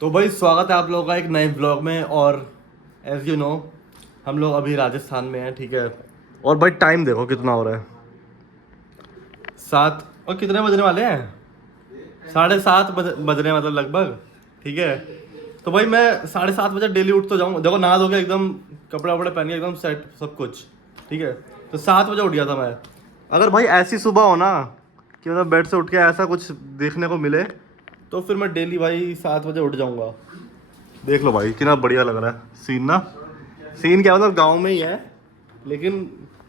तो भाई स्वागत है आप लोगों का एक नए ब्लॉग में। और एज यू नो हम लोग अभी राजस्थान में हैं, ठीक है। और भाई टाइम देखो कितना हो रहा है, 7 और कितने बजने वाले हैं, 7:30 बज रहे हैं मतलब लगभग, ठीक है। तो भाई मैं 7:30 बजे डेली उठ तो जाऊँ, देखो नहा धो के एकदम कपड़े वपड़े पहन के एकदम सेट सब कुछ, ठीक है। तो 7 बजे उठ गया था मैं। अगर भाई ऐसी सुबह हो ना कि मतलब बेड से उठ के ऐसा कुछ देखने को मिले तो फिर मैं डेली भाई 7 बजे उठ जाऊँगा। देख लो भाई कितना बढ़िया लग रहा है सीन ना। सीन क्या मतलब गांव में ही है, लेकिन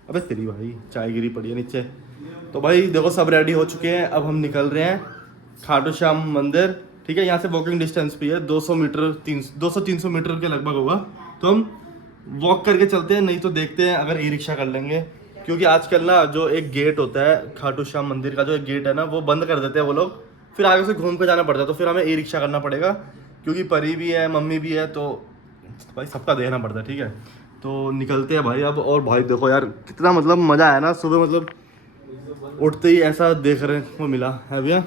अबे तेरी भाई चाय गिरी पड़ी है नीचे। तो भाई देखो सब रेडी हो चुके हैं, अब हम निकल रहे हैं खाटू श्याम मंदिर, ठीक है। यहाँ से वॉकिंग डिस्टेंस भी है 200 मीटर, 200-300 मीटर के लगभग होगा। तो हम वॉक करके चलते हैं, नहीं तो देखते हैं अगर ई रिक्शा कर लेंगे। क्योंकि आजकल ना जो एक गेट होता है खाटू श्याम मंदिर का, जो एक गेट है ना वो बंद कर देते हैं वो लोग, फिर आगे से घूम के जाना पड़ता है। तो फिर हमें ई रिक्शा करना पड़ेगा, क्योंकि परी भी है मम्मी भी है, तो भाई सबका देखना पड़ता है, ठीक है। तो निकलते हैं भाई अब। और भाई देखो यार कितना मतलब मज़ा आया ना सुबह, मतलब उठते ही ऐसा देखने को मिला है भैया।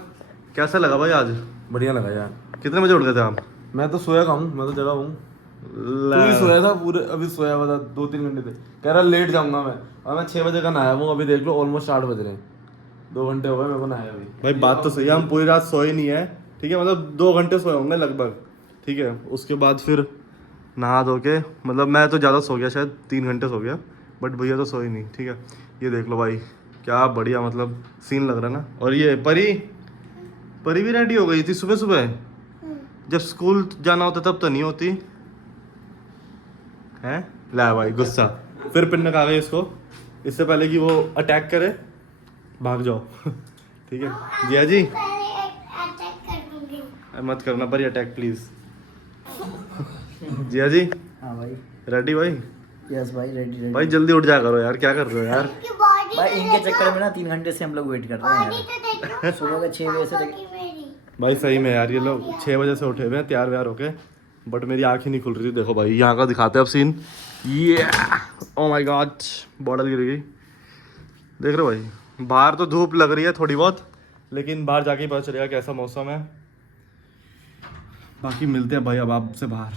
कैसा लगा भाई आज? बढ़िया लगा यार। कितने बजे उठ गए थे आप? मैं तो सोया का हूँ, मैं तो जगह हूँ। तू भी सोया था पूरे, अभी सोया हुआ था 2-3 घंटे थे। कह रहा लेट जाऊंगा मैं, और मैं 6 बजे का नहाया हूँ। अभी देख लो ऑलमोस्ट 8 बज रहे हैं, 2 घंटे हो गए मेरे को नहाया अभी। भाई बात तो सही है, हम पूरी रात सोए नहीं है, ठीक है। मतलब 2 घंटे सोए होंगे लगभग, ठीक है। उसके बाद फिर नहा धो के, मतलब मैं तो ज़्यादा सो गया, शायद 3 घंटे सो गया, बट भैया तो सोए नहीं, ठीक है। ये देख लो भाई क्या बढ़िया मतलब सीन लग रहा है ना। और ये परी परी भी रेडी हो गई थी सुबह सुबह। जब स्कूल जाना होता तब तो नहीं होती है। ला भाई गुस्सा, फिर पिन आ गई इसको, इससे पहले कि वो अटैक करे भाग जाओ ठीक है जिया जी। मत करना पर अटैक प्लीज जिया जी। हाँ भाई। रेडी भाई? यस भाई, रेडी रेडी। भाई जल्दी उठ जाया करो यार, क्या कर रहे हो यार? भाई इनके चक्कर में ना 3 घंटे से हम लोग वेट कर रहे हैं यार। सुबह के 6 बजे से भाई सही में यार ये लोग 6 बजे से उठे हुए हैं तैयार व्यार होके, बट मेरी आँख ही नहीं खुल रही थी। देखो भाई यहाँ का दिखाते हैं अब सीन। ये ओ माय गॉड, बॉटल गिर गई। देख रहे हो भाई बाहर तो धूप लग रही है थोड़ी बहुत, लेकिन बाहर जाके ही पता चलेगा कैसा मौसम है। बाकी मिलते हैं भाई अब आपसे बाहर।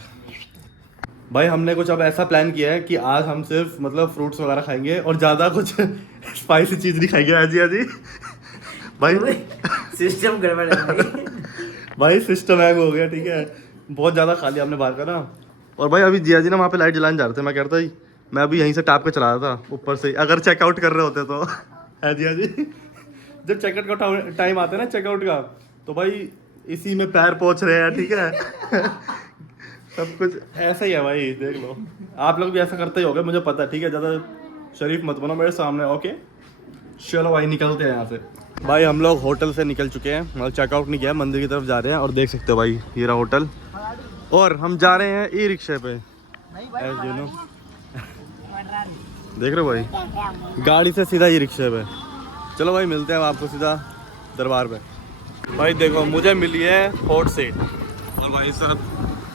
भाई हमने कुछ अब ऐसा प्लान किया है कि आज हम सिर्फ मतलब फ्रूट्स वगैरह खाएंगे और ज़्यादा कुछ स्पाइसी चीज़ नहीं खाएंगे आज ही भाई सिस्टम गड़बड़ है भाई सिस्टम हैंग हो गया, ठीक है। बहुत ज़्यादा खा लिया हमने बाहर का ना। और भाई अभी जिया जी ना वहाँ पे लाइट जलाने जा रहे थे, मैं कहता ही मैं अभी यहीं से टाप के चला रहा था ऊपर से, अगर चेकआउट कर रहे होते तो है जिया जी। जब चेकआउट का टाइम आता है ना चेकआउट का, तो भाई इसी में पैर पहुँच रहे हैं, ठीक है सब कुछ ऐसा ही है भाई। देख लो आप लोग भी ऐसा करते ही होगे मुझे पता है, ठीक है। ज़्यादा शरीफ मत बनो मेरे सामने, ओके। चलो भाई निकलते हैं यहाँ से। भाई हम लोग होटल से निकल चुके हैं, मतलब चेकआउट नहीं किया, मंदिर की तरफ जा रहे हैं। और देख सकते हो भाई ये रहा होटल, और हम जा रहे हैं ई रिक्शे पे, एज यू नो देख रहे हो भाई गाड़ी से सीधा ई रिक्शे पे। चलो भाई मिलते हैं आपको सीधा दरबार पे। भाई देखो मुझे मिली है हॉट सीट, और भाई साहब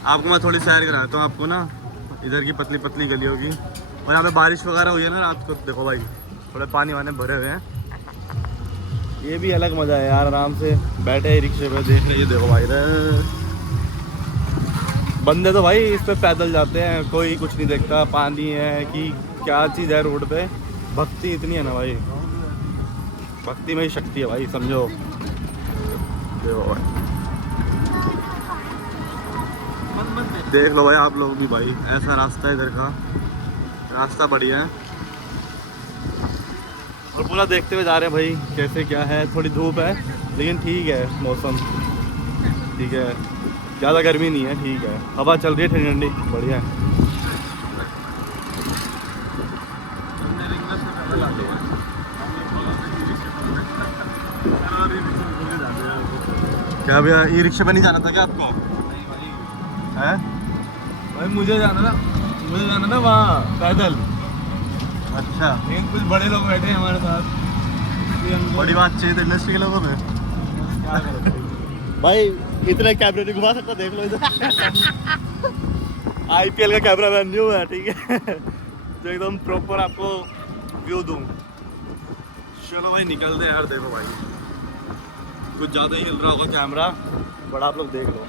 आपको मैं थोड़ी सैर कराता हूँ आपको ना। इधर की पतली पतली गली होगी, और यहाँ पे बारिश वगैरह हुई है ना रात को, देखो भाई थोड़े पानी वाने भरे हुए हैं। ये भी अलग मज़ा है यार, आराम से बैठे ही रिक्शे पे, देख लीजिए। देखो भाई बंदे तो भाई इस पे पैदल जाते हैं, कोई कुछ नहीं देखता पानी है कि क्या चीज़ है रोड पे। भक्ति इतनी है ना भाई, भक्ति में ही शक्ति है भाई, समझो। देखो भाई देख लो भाई आप लोग भी भाई, ऐसा रास्ता है इधर का, रास्ता बढ़िया है। और पूरा देखते हुए जा रहे हैं भाई कैसे क्या है। थोड़ी धूप है लेकिन ठीक है मौसम, ठीक है, ज़्यादा गर्मी नहीं है, ठीक है। हवा चल रही है ठंडी ठंडी, बढ़िया है। क्या भैया ई रिक्शा पे नहीं जाना था क्या आपको? है भाई मुझे जाना था वहाँ पैदल। अच्छा, लेकिन कुछ बड़े लोग बैठे हैं हमारे साथ, बड़ी बात चाहिए इंडस्ट्री के लोगों में। क्या करें भाई इतने कैमरे नहीं घुमा सकता, देख लो इधर आईपीएल का कैमरा मैन न्यू है, ठीक है जो एकदम प्रॉपर आपको व्यू दूँ। चलो भाई निकलते हैं यार। देखो भाई कुछ ज़्यादा ही हिल रहा होगा कैमरा, बट आप लोग देख लो।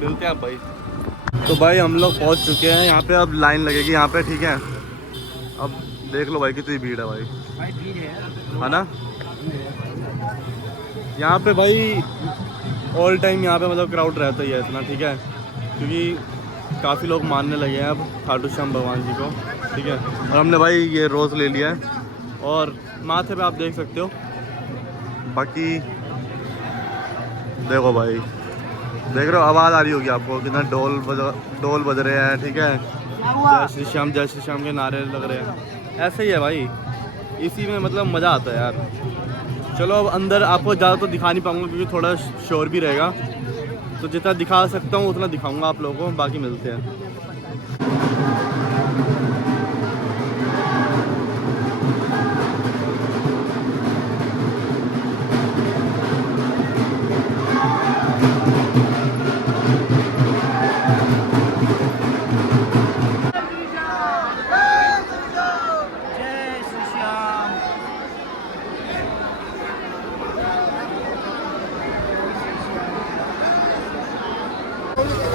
मिलते हैं आप भाई। तो भाई हम लोग पहुंच चुके हैं यहाँ पे, अब लाइन लगेगी यहाँ पे, ठीक है। अब देख लो भाई कितनी भीड़ है भाई, है ना। यहाँ पे भाई ऑल टाइम यहाँ पे मतलब क्राउड रहता ही है इतना, ठीक है, क्योंकि काफ़ी लोग मानने लगे हैं अब खाटू श्याम भगवान जी को, ठीक है। और हमने भाई ये रोज़ ले लिया है और माथे पे आप देख सकते हो। बाकी देखो भाई, देख रहे हो आवाज़ आ रही होगी आपको, कितना डोल बज रहे हैं, ठीक है। जय श्री श्याम के नारे लग रहे हैं। ऐसे ही है भाई, इसी में मतलब मज़ा आता है यार। चलो अब अंदर आपको ज़्यादा तो दिखा नहीं पाऊँगा क्योंकि थोड़ा शोर भी रहेगा, तो जितना दिखा सकता हूँ उतना दिखाऊँगा आप लोगों को। बाकी मिलते हैं।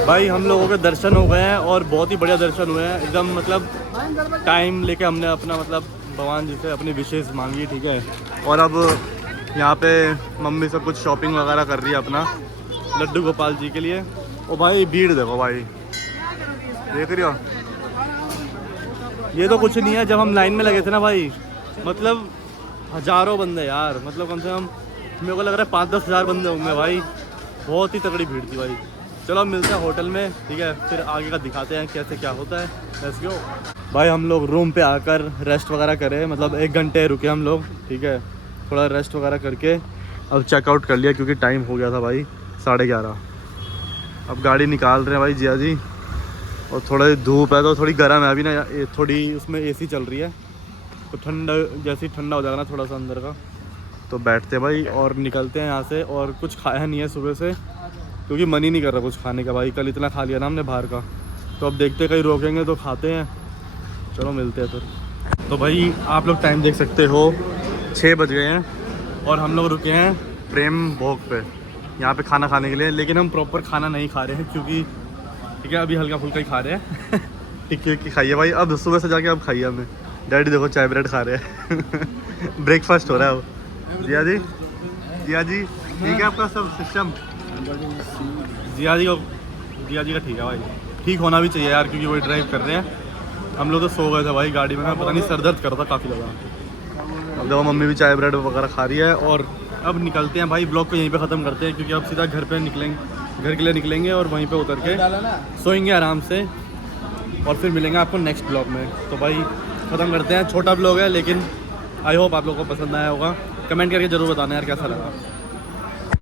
भाई हम लोगों के दर्शन हो गए हैं और बहुत ही बढ़िया दर्शन हुए हैं एकदम, मतलब टाइम लेके हमने अपना मतलब भगवान जी से अपनी विशेष मांगी, ठीक है। और अब यहाँ पे मम्मी सब कुछ शॉपिंग वगैरह कर रही है अपना लड्डू गोपाल जी के लिए। ओ भाई भीड़ देखो भाई, देख रही हो, ये तो कुछ नहीं है। जब हम लाइन में लगे थे ना भाई, मतलब हज़ारों बंदे यार, मतलब कम से कम मेरे को लग रहा है 5-10 हज़ार बंदे होंगे भाई, बहुत ही तगड़ी भीड़ थी भाई। चलो अब मिलते हैं होटल में, ठीक है, फिर आगे का दिखाते हैं कैसे क्या होता है। Let's go. भाई हम लोग रूम पे आकर रेस्ट वगैरह करे, मतलब 1 घंटे रुके हम लोग, ठीक है, थोड़ा रेस्ट वगैरह करके अब चेकआउट कर लिया क्योंकि टाइम हो गया था भाई 11:30। अब गाड़ी निकाल रहे हैं भाई जिया जी, और थोड़ा धूप है तो थोड़ी गर्म है अभी ना, थोड़ी उसमें AC चल रही है तो ठंडा, जैसे ही ठंडा हो जाएगा ना थोड़ा सा अंदर का, तो बैठते हैं भाई और निकलते हैं यहाँ से। और कुछ खाया नहीं है सुबह से क्योंकि मन ही नहीं कर रहा कुछ खाने का भाई, कल इतना खा लिया ना हमने बाहर का, तो अब देखते कहीं रोकेंगे तो खाते हैं। चलो मिलते हैं फिर। तो भाई आप लोग टाइम देख सकते हो, 6 बज गए हैं और हम लोग रुके हैं प्रेम भोग पे यहाँ पे खाना खाने के लिए। लेकिन हम प्रॉपर खाना नहीं खा रहे हैं क्योंकि ठीक है अभी हल्का फुल्का ही खा रहे हैं टिक्की विक्की खाइए भाई, अब सुबह से जाके अब खाइए हमने। डैडी देखो चाय ब्रेड खा रहे हैं ब्रेकफास्ट हो रहा है अब। जिया जी, जिया जी ठीक है आपका सब सिस्टम? जिया जी का ठीक है भाई, ठीक होना भी चाहिए यार क्योंकि वही ड्राइव कर रहे हैं। हम लोग तो सो गए थे भाई गाड़ी में ना, पता नहीं सर दर्द कर रहा था काफ़ी ज़्यादा। अब देखो मम्मी भी चाय ब्रेड वगैरह खा रही है और अब निकलते हैं भाई, ब्लॉग को यहीं पे ख़त्म करते हैं क्योंकि अब सीधा घर पे निकलेंगे, घर के लिए निकलेंगे और वहीं पे उतर के सोएंगे आराम से और फिर मिलेंगे आपको नेक्स्ट ब्लॉग में। तो भाई ख़त्म करते हैं, छोटा ब्लॉग है लेकिन आई होप आप लोगों को पसंद आया होगा। कमेंट करके ज़रूर बताना यार कैसा लगा।